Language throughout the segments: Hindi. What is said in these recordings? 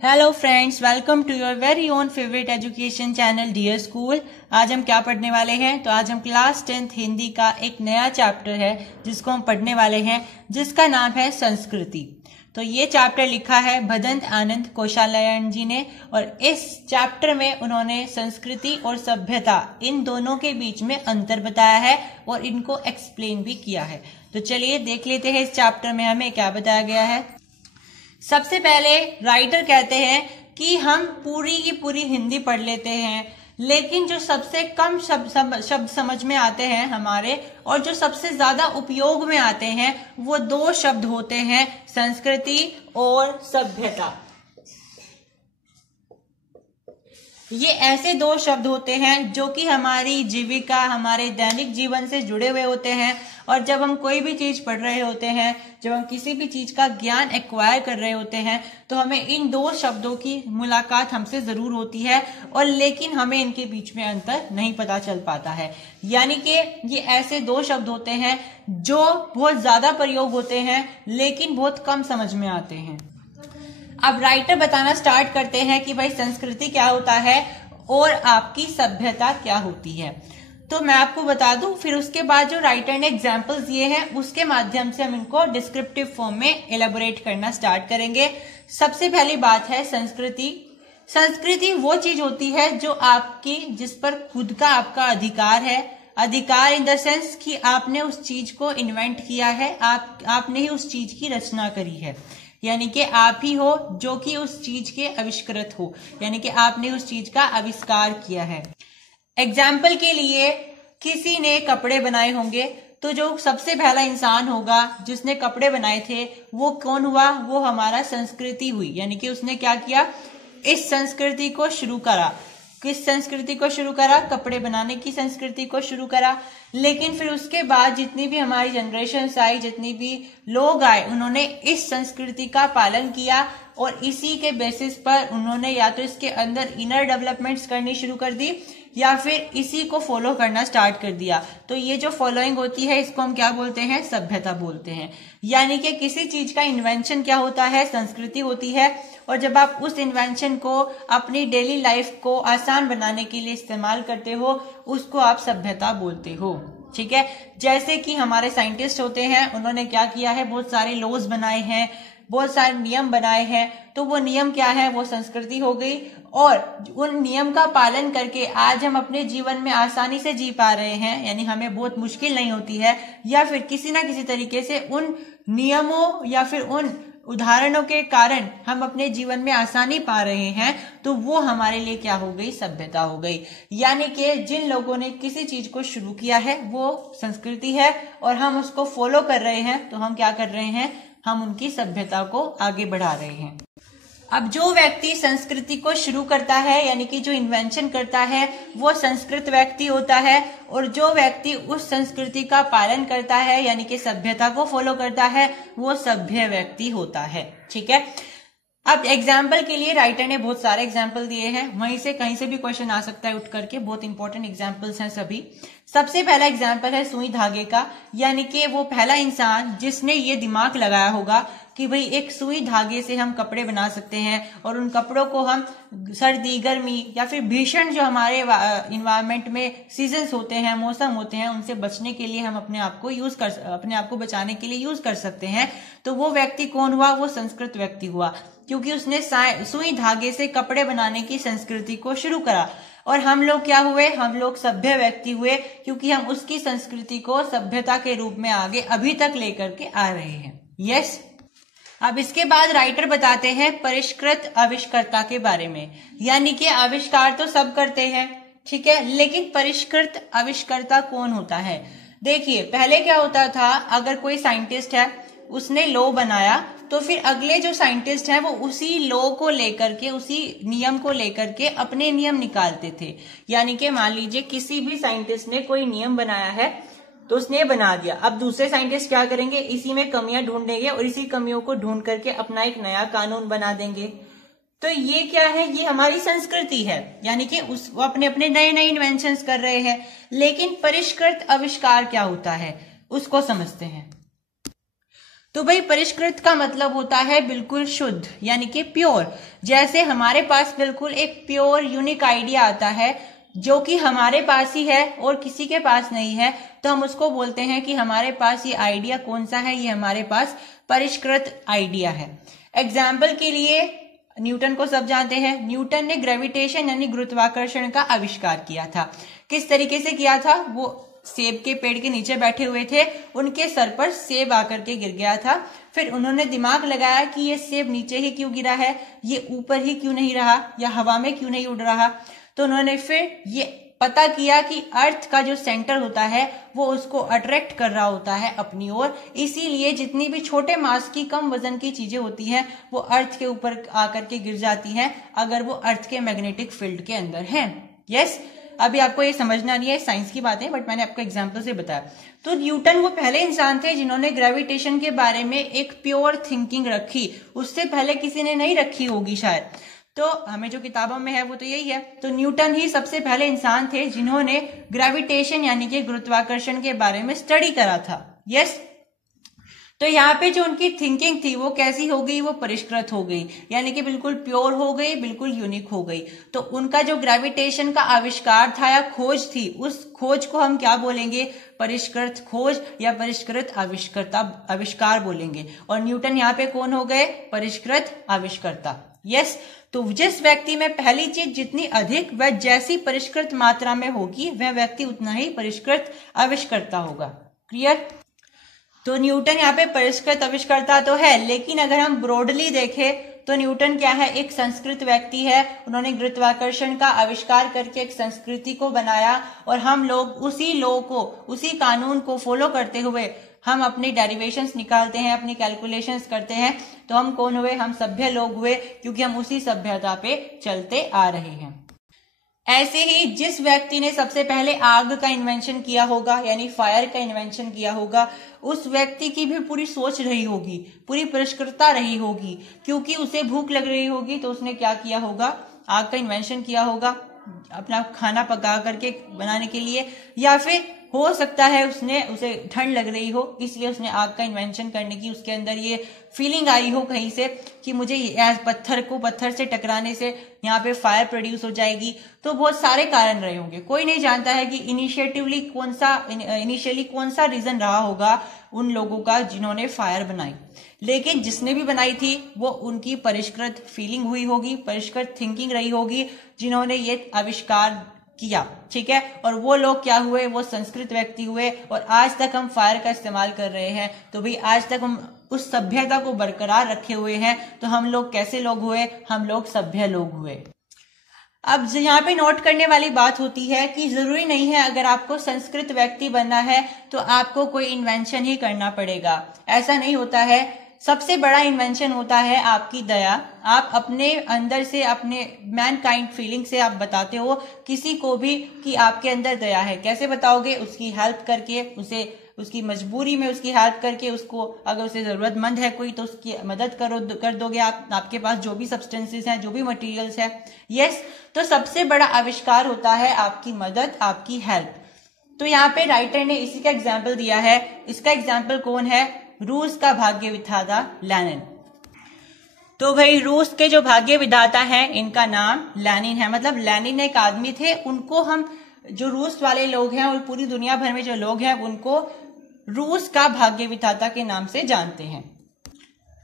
Hello friends, welcome to your very own favourite education channel dear school. आज हम क्या पढ़ने वाले हैं? तो आज हम क्लास 10th हिंदी का एक नया चैप्टर है जिसको हम पढ़ने वाले हैं, जिसका नाम है संस्कृति। तो ये चैप्टर लिखा है भदंत आनंद कौशल्यान जी ने, और इस चैप्टर में उन्होंने संस्कृति और सभ्यता इन दोनों के बीच में अंतर बताया है और इनको एक्सप्लेन भी किया है। तो चलिए देख लेते हैं इस चैप्टर में हमें क्या बताया गया है। सबसे पहले राइटर कहते हैं कि हम पूरी की पूरी हिंदी पढ़ लेते हैं, लेकिन जो सबसे कम शब्द समझ में आते हैं हमारे और जो सबसे ज्यादा उपयोग में आते हैं वो दो शब्द होते हैं, संस्कृति और सभ्यता। ये ऐसे दो शब्द होते हैं जो कि हमारी जीविका, हमारे दैनिक जीवन से जुड़े हुए होते हैं। और जब हम कोई भी चीज पढ़ रहे होते हैं, जब हम किसी भी चीज का ज्ञान एक्वायर कर रहे होते हैं, तो हमें इन दो शब्दों की मुलाकात हमसे जरूर होती है, और लेकिन हमें इनके बीच में अंतर नहीं पता चल पाता है। यानी कि ये ऐसे दो शब्द होते हैं जो बहुत ज्यादा प्रयोग होते हैं लेकिन बहुत कम समझ में आते हैं। अब राइटर बताना स्टार्ट करते हैं कि भाई संस्कृति क्या होता है और आपकी सभ्यता क्या होती है। तो मैं आपको बता दूं, फिर उसके बाद जो राइटर ने एग्जांपल्स दिए हैं उसके माध्यम से हम इनको डिस्क्रिप्टिव फॉर्म में एलेबोरेट करना स्टार्ट करेंगे। सबसे पहली बात है संस्कृति। संस्कृति वो चीज होती है जो आपकी, जिस पर खुद का आपका अधिकार है। अधिकार इन द सेंस कि आपने उस चीज को इन्वेंट किया है, आपने ही उस चीज की रचना करी है, यानी कि आप ही हो जो कि उस चीज के आविष्कृत हो, यानी कि आपने उस चीज का आविष्कार किया है। एग्जाम्पल के लिए किसी ने कपड़े बनाए होंगे, तो जो सबसे पहला इंसान होगा जिसने कपड़े बनाए थे वो कौन हुआ? वो हमारा संस्कृति हुई। यानी कि उसने क्या किया? इस संस्कृति को शुरू करा। किस संस्कृति को शुरू करा? कपड़े बनाने की संस्कृति को शुरू करा। लेकिन फिर उसके बाद जितनी भी हमारी जनरेशन आई, जितनी भी लोग आए, उन्होंने इस संस्कृति का पालन किया और इसी के बेसिस पर उन्होंने या तो इसके अंदर इनर डेवलपमेंट्स करनी शुरू कर दी या फिर इसी को फॉलो करना स्टार्ट कर दिया। तो ये जो फॉलोइंग होती है इसको हम क्या बोलते हैं? सभ्यता बोलते हैं। यानी कि किसी चीज का इन्वेंशन क्या होता है? संस्कृति होती है। और जब आप उस इन्वेंशन को अपनी डेली लाइफ को आसान बनाने के लिए इस्तेमाल करते हो, उसको आप सभ्यता बोलते हो। ठीक है, जैसे कि हमारे साइंटिस्ट होते हैं, उन्होंने क्या किया है? बहुत सारे लॉज बनाए हैं, बहुत सारे नियम बनाए हैं। तो वो नियम क्या है? वो संस्कृति हो गई। और उन नियम का पालन करके आज हम अपने जीवन में आसानी से जी पा रहे हैं, यानी हमें बहुत मुश्किल नहीं होती है, या फिर किसी ना किसी तरीके से उन नियमों या फिर उन उदाहरणों के कारण हम अपने जीवन में आसानी पा रहे हैं। तो वो हमारे लिए क्या हो गई? सभ्यता हो गई। यानी कि जिन लोगों ने किसी चीज को शुरू किया है वो संस्कृति है, और हम उसको फॉलो कर रहे हैं, तो हम क्या कर रहे हैं? हम उनकी सभ्यता को आगे बढ़ा रहे हैं। अब जो व्यक्ति संस्कृति को शुरू करता है, यानी कि जो इन्वेंशन करता है, वो संस्कृत व्यक्ति होता है, और जो व्यक्ति उस संस्कृति का पालन करता है, यानी कि सभ्यता को फॉलो करता है, वो सभ्य व्यक्ति होता है। ठीक है, अब एग्जाम्पल के लिए राइटर ने बहुत सारे एग्जाम्पल दिए हैं, वहीं से कहीं से भी क्वेश्चन आ सकता है उठ करके। बहुत इंपॉर्टेंट एग्जाम्पल्स हैं सभी। सबसे पहला एग्जाम्पल है सुई धागे का। यानी कि वो पहला इंसान जिसने ये दिमाग लगाया होगा कि भाई एक सुई धागे से हम कपड़े बना सकते हैं, और उन कपड़ों को हम सर्दी, गर्मी या फिर भीषण जो हमारे इन्वायरमेंट में सीजन्स होते हैं, मौसम होते हैं, उनसे बचने के लिए हम अपने आप को बचाने के लिए यूज कर सकते हैं। तो वो व्यक्ति कौन हुआ? वो संस्कृत व्यक्ति हुआ, क्योंकि उसने सुई धागे से कपड़े बनाने की संस्कृति को शुरू करा। और हम लोग क्या हुए? हम लोग सभ्य व्यक्ति हुए, क्योंकि हम उसकी संस्कृति को सभ्यता के रूप में आगे अभी तक लेकर के आ रहे हैं। यस। अब इसके बाद राइटर बताते हैं परिष्कृत आविष्कर्ता के बारे में। यानी कि आविष्कार तो सब करते हैं, ठीक है, लेकिन परिष्कृत आविष्कर्ता कौन होता है? देखिए, पहले क्या होता था, अगर कोई साइंटिस्ट है, उसने लॉ बनाया, तो फिर अगले जो साइंटिस्ट हैं वो उसी लॉ को लेकर के, उसी नियम को लेकर के अपने नियम निकालते थे। यानी कि मान लीजिए किसी भी साइंटिस्ट ने कोई नियम बनाया है, तो उसने बना दिया। अब दूसरे साइंटिस्ट क्या करेंगे? इसी में कमियां ढूंढेंगे और इसी कमियों को ढूंढ करके अपना एक नया कानून बना देंगे। तो ये क्या है? ये हमारी संस्कृति है। यानी कि वो अपने अपने नए नए इन्वेंशंस कर रहे हैं। लेकिन परिष्कृत आविष्कार क्या होता है, उसको समझते हैं। तो भाई परिष्कृत का मतलब होता है बिल्कुल शुद्ध, यानी कि प्योर। जैसे हमारे पास बिल्कुल एक प्योर यूनिक आइडिया आता है जो कि हमारे पास ही है और किसी के पास नहीं है, तो हम उसको बोलते हैं कि हमारे पास ये आइडिया कौन सा है, ये हमारे पास परिष्कृत आइडिया है। एग्जाम्पल के लिए न्यूटन को सब जानते हैं। न्यूटन ने ग्रेविटेशन यानी गुरुत्वाकर्षण का आविष्कार किया था। किस तरीके से किया था? वो सेब के पेड़ के नीचे बैठे हुए थे, उनके सर पर सेब आकर के गिर गया था। फिर उन्होंने दिमाग लगाया कि ये सेब नीचे ही क्यों गिरा है, ये ऊपर ही क्यों नहीं रहा या हवा में क्यों नहीं उड़ रहा। तो उन्होंने फिर ये पता किया कि अर्थ का जो सेंटर होता है वो उसको अट्रैक्ट कर रहा होता है अपनी ओर, इसीलिए जितनी भी छोटे मास की कम वजन की चीजें होती हैं वो अर्थ के ऊपर आकर के गिर जाती हैं अगर वो अर्थ के मैग्नेटिक फील्ड के अंदर हैं। यस, अभी आपको ये समझना नहीं है, साइंस की बात है, बट मैंने आपको एग्जांपल से बताया। तो न्यूटन वो पहले इंसान थे जिन्होंने ग्रेविटेशन के बारे में एक प्योर थिंकिंग रखी, उससे पहले किसी ने नहीं रखी होगी शायद। तो हमें जो किताबों में है वो तो यही है। तो न्यूटन ही सबसे पहले इंसान थे जिन्होंने ग्रेविटेशन यानी कि गुरुत्वाकर्षण के बारे में स्टडी करा था। यस, तो यहाँ पे जो उनकी थिंकिंग थी वो कैसी हो गई? वो परिष्कृत हो गई, यानी कि बिल्कुल प्योर हो गई, बिल्कुल यूनिक हो गई। तो उनका जो ग्रेविटेशन का आविष्कार था या खोज थी, उस खोज को हम क्या बोलेंगे? परिष्कृत खोज या परिष्कृत आविष्कार बोलेंगे। और न्यूटन यहाँ पे कौन हो गए? परिष्कृत आविष्कर्ता। यस, तो जिस व्यक्ति में पहली चीज जितनी अधिक व जैसी परिष्कृत मात्रा में होगी वह व्यक्ति उतना ही परिष्कृत आविष्कर्ता होगा। क्लियर? तो न्यूटन यहाँ पे परिष्कृत आविष्कर्ता तो है, लेकिन अगर हम ब्रॉडली देखें तो न्यूटन क्या है? एक संस्कृत व्यक्ति है। उन्होंने गुरुत्वाकर्षण का आविष्कार करके एक संस्कृति को बनाया और हम लोग उसी लॉ को, उसी कानून को फॉलो करते हुए हम अपनी डेरिवेशंस निकालते हैं, अपनी कैलकुलेशंस करते हैं। तो हम कौन हुए? हम सभ्य लोग हुए, क्योंकि हम उसी सभ्यता पे चलते आ रहे हैं। ऐसे ही जिस व्यक्ति ने सबसे पहले आग का इन्वेंशन किया होगा यानी फायर का इन्वेंशन किया होगा, उस व्यक्ति की भी पूरी सोच रही होगी, पूरी परिष्कृतता रही होगी, क्योंकि उसे भूख लग रही होगी तो उसने क्या किया होगा? आग का इन्वेंशन किया होगा अपना खाना पका करके बनाने के लिए, या फिर हो सकता है उसे ठंड लग रही हो इसलिए उसने आग का इन्वेंशन करने की उसके अंदर ये फीलिंग आई हो कहीं से कि मुझे पत्थर से टकराने से यहाँ पे फायर प्रोड्यूस हो जाएगी। तो बहुत सारे कारण रहे होंगे, कोई नहीं जानता है कि इनिशियली कौन सा रीजन रहा होगा उन लोगों का जिन्होंने फायर बनाई। लेकिन जिसने भी बनाई थी वो उनकी परिष्कृत फीलिंग हुई होगी, परिष्कृत थिंकिंग रही होगी, जिन्होंने ये आविष्कार किया। ठीक है, और वो लोग क्या हुए? वो संस्कृत व्यक्ति हुए और आज तक हम फायर का इस्तेमाल कर रहे हैं। तो भाई आज तक हम उस सभ्यता को बरकरार रखे हुए हैं, तो हम लोग कैसे लोग हुए? हम लोग सभ्य लोग हुए। अब यहाँ पे नोट करने वाली बात होती है कि जरूरी नहीं है अगर आपको संस्कृत व्यक्ति बनना है तो आपको कोई इन्वेंशन ही करना पड़ेगा, ऐसा नहीं होता है। सबसे बड़ा इन्वेंशन होता है आपकी दया। आप अपने अंदर से, अपने मैनकाइंड फीलिंग से आप बताते हो किसी को भी कि आपके अंदर दया है। कैसे बताओगे? उसकी हेल्प करके, उसे उसकी मजबूरी में उसकी हेल्प करके, उसको अगर उसे जरूरतमंद है कोई तो उसकी मदद कर दोगे आप, आपके पास जो भी सब्सटेंसेस हैं, जो भी मटेरियल्स है। यस, तो सबसे बड़ा आविष्कार होता है आपकी मदद, आपकी हेल्प। तो यहाँ पे राइटर ने इसी का एग्जाम्पल दिया है। इसका एग्जाम्पल कौन है? रूस का भाग्य विधाता लेनिन। तो भाई रूस के जो भाग्य विधाता हैं इनका नाम लेनिन है। मतलब लेनिन एक आदमी थे, उनको हम जो रूस वाले लोग हैं और पूरी दुनिया भर में जो लोग हैं उनको रूस का भाग्य विधाता के नाम से जानते हैं।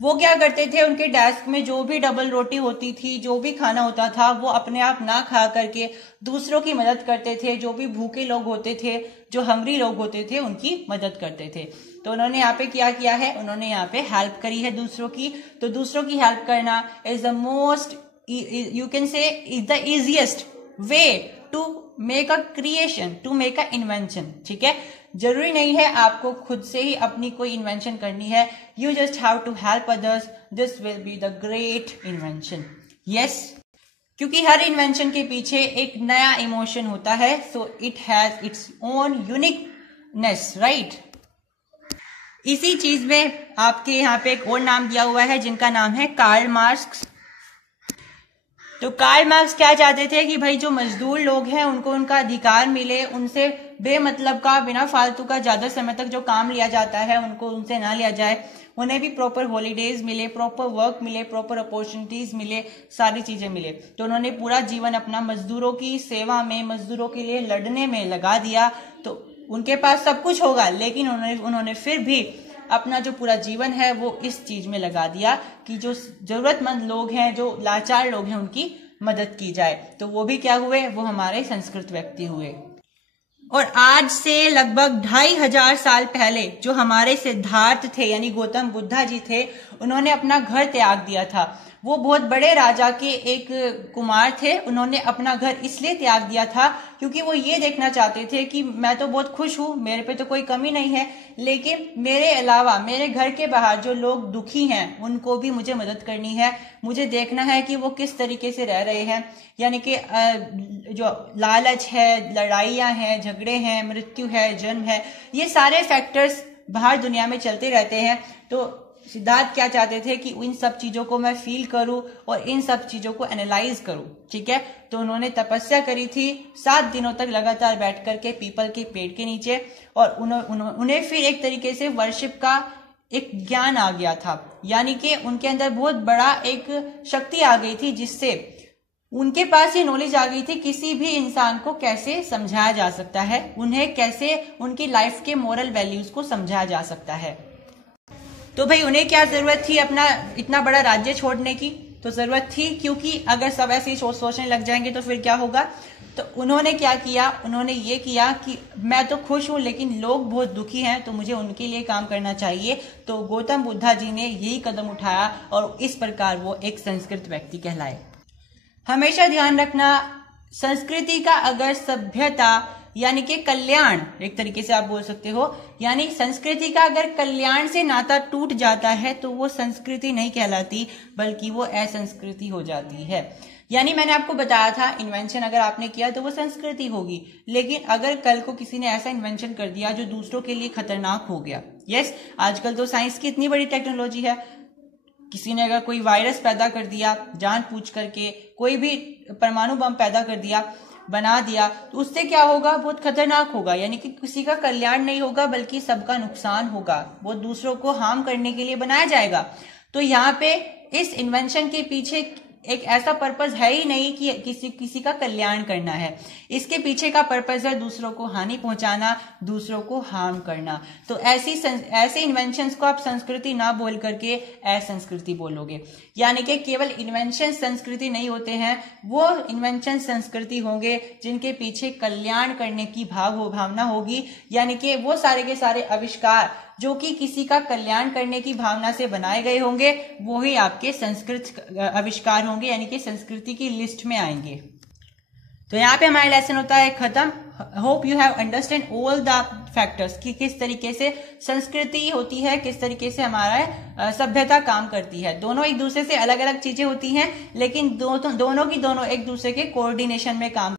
वो क्या करते थे? उनके डेस्क में जो भी डबल रोटी होती थी, जो भी खाना होता था, वो अपने आप ना खा करके दूसरों की मदद करते थे। जो भी भूखे लोग होते थे, जो हंग्री लोग होते थे, उनकी मदद करते थे। तो उन्होंने यहाँ पे क्या किया है? उन्होंने यहाँ पे हेल्प करी है दूसरों की। तो दूसरों की हेल्प करना is the most, you can say is the easiest way to make a creation, to make a invention. ठीक है, जरूरी नहीं है आपको खुद से ही अपनी कोई इन्वेंशन करनी है। You just have to help others, this will be the great invention. Yes, क्योंकि हर इन्वेंशन के पीछे एक नया इमोशन होता है, so it has its own uniqueness, right. इसी चीज में आपके यहाँ पे एक और नाम दिया हुआ है जिनका नाम है कार्ल मार्क्स। तो कार्ल मार्क्स क्या चाहते थे कि भाई जो मजदूर लोग हैं उनको उनका अधिकार मिले, उनसे बेमतलब का बिना फालतू का ज्यादा समय तक जो काम लिया जाता है उनको उनसे ना लिया जाए, उन्हें भी प्रॉपर हॉलीडेज मिले, प्रॉपर वर्क मिले, प्रॉपर अपॉर्चुनिटीज मिले, सारी चीजें मिले। तो उन्होंने पूरा जीवन अपना मजदूरों की सेवा में, मजदूरों के लिए लड़ने में लगा दिया। तो उनके पास सब कुछ होगा, लेकिन उन्होंने फिर भी अपना जो पूरा जीवन है वो इस चीज में लगा दिया कि जो जरूरतमंद लोग हैं, जो लाचार लोग हैं, उनकी मदद की जाए। तो वो भी क्या हुए, वो हमारे संस्कृत व्यक्ति हुए। और आज से लगभग 2500 साल पहले जो हमारे सिद्धार्थ थे यानी गौतम बुद्धा जी थे, उन्होंने अपना घर त्याग दिया था। वो बहुत बड़े राजा के एक कुमार थे। उन्होंने अपना घर इसलिए त्याग दिया था क्योंकि वो ये देखना चाहते थे कि मैं तो बहुत खुश हूं, मेरे पे तो कोई कमी नहीं है, लेकिन मेरे अलावा मेरे घर के बाहर जो लोग दुखी हैं उनको भी मुझे मदद करनी है। मुझे देखना है कि वो किस तरीके से रह रहे हैं। यानी कि जो लालच है, लड़ाइयां हैं, झगड़े हैं, मृत्यु है, जन्म है, ये सारे फैक्टर्स बाहर दुनिया में चलते रहते हैं। तो सिद्धार्थ क्या चाहते थे कि इन सब चीजों को मैं फील करूं और इन सब चीजों को एनालाइज करूं। ठीक है, तो उन्होंने तपस्या करी थी 7 दिनों तक लगातार बैठ करके पीपल के पेड़ के नीचे, और उन्हें फिर एक तरीके से वर्शिप का एक ज्ञान आ गया था। यानी कि उनके अंदर बहुत बड़ा एक शक्ति आ गई थी, जिससे उनके पास ये नॉलेज आ गई थी किसी भी इंसान को कैसे समझाया जा सकता है, उन्हें कैसे उनकी लाइफ के मोरल वैल्यूज को समझाया जा सकता है। तो भाई उन्हें क्या जरूरत थी अपना इतना बड़ा राज्य छोड़ने की? तो जरूरत थी, क्योंकि अगर सब ऐसे ही सोचने लग जाएंगे तो फिर क्या होगा। तो उन्होंने क्या किया, उन्होंने ये किया कि मैं तो खुश हूं लेकिन लोग बहुत दुखी हैं, तो मुझे उनके लिए काम करना चाहिए। तो गौतम बुद्धा जी ने यही कदम उठाया और इस प्रकार वो एक संस्कृत व्यक्ति कहलाए। हमेशा ध्यान रखना, संस्कृति का अगर सभ्यता यानी कि कल्याण, एक तरीके से आप बोल सकते हो, यानी संस्कृति का अगर कल्याण से नाता टूट जाता है तो वो संस्कृति नहीं कहलाती, बल्कि वो असंस्कृति हो जाती है। यानी मैंने आपको बताया था इन्वेंशन अगर आपने किया तो वो संस्कृति होगी, लेकिन अगर कल को किसी ने ऐसा इन्वेंशन कर दिया जो दूसरों के लिए खतरनाक हो गया। यस, आजकल तो साइंस की इतनी बड़ी टेक्नोलॉजी है, किसी ने अगर कोई वायरस पैदा कर दिया जानबूझ करके, कोई भी परमाणु बम पैदा कर दिया, बना दिया, तो उससे क्या होगा, बहुत खतरनाक होगा। यानी कि किसी का कल्याण नहीं होगा बल्कि सबका नुकसान होगा, वो दूसरों को हार्म करने के लिए बनाया जाएगा। तो यहाँ पे इस इन्वेंशन के पीछे एक ऐसा पर्पस है ही नहीं कि किसी का कल्याण करना है। इसके पीछे का पर्पस है दूसरों को हानि पहुंचाना, दूसरों को हार्म करना। तो ऐसे इन्वेंशंस को आप संस्कृति ना बोल करके असंस्कृति बोलोगे। यानी कि केवल इन्वेंशन संस्कृति नहीं होते हैं, वो इन्वेंशन संस्कृति होंगे जिनके पीछे कल्याण करने की भावना होगी। यानी कि वो सारे के सारे आविष्कार जो कि किसी का कल्याण करने की भावना से बनाए गए होंगे, वो ही आपके संस्कृत आविष्कार होंगे, यानी कि संस्कृति की लिस्ट में आएंगे। तो यहाँ पे हमारा लेसन होता है खत्म। Hope you have understand all the factors कि किस तरीके से संस्कृति होती है, किस तरीके से हमारा सभ्यता काम करती है। दोनों एक दूसरे से अलग अलग चीजें होती हैं, लेकिन दोनों की दोनों एक दूसरे के कोऑर्डिनेशन में काम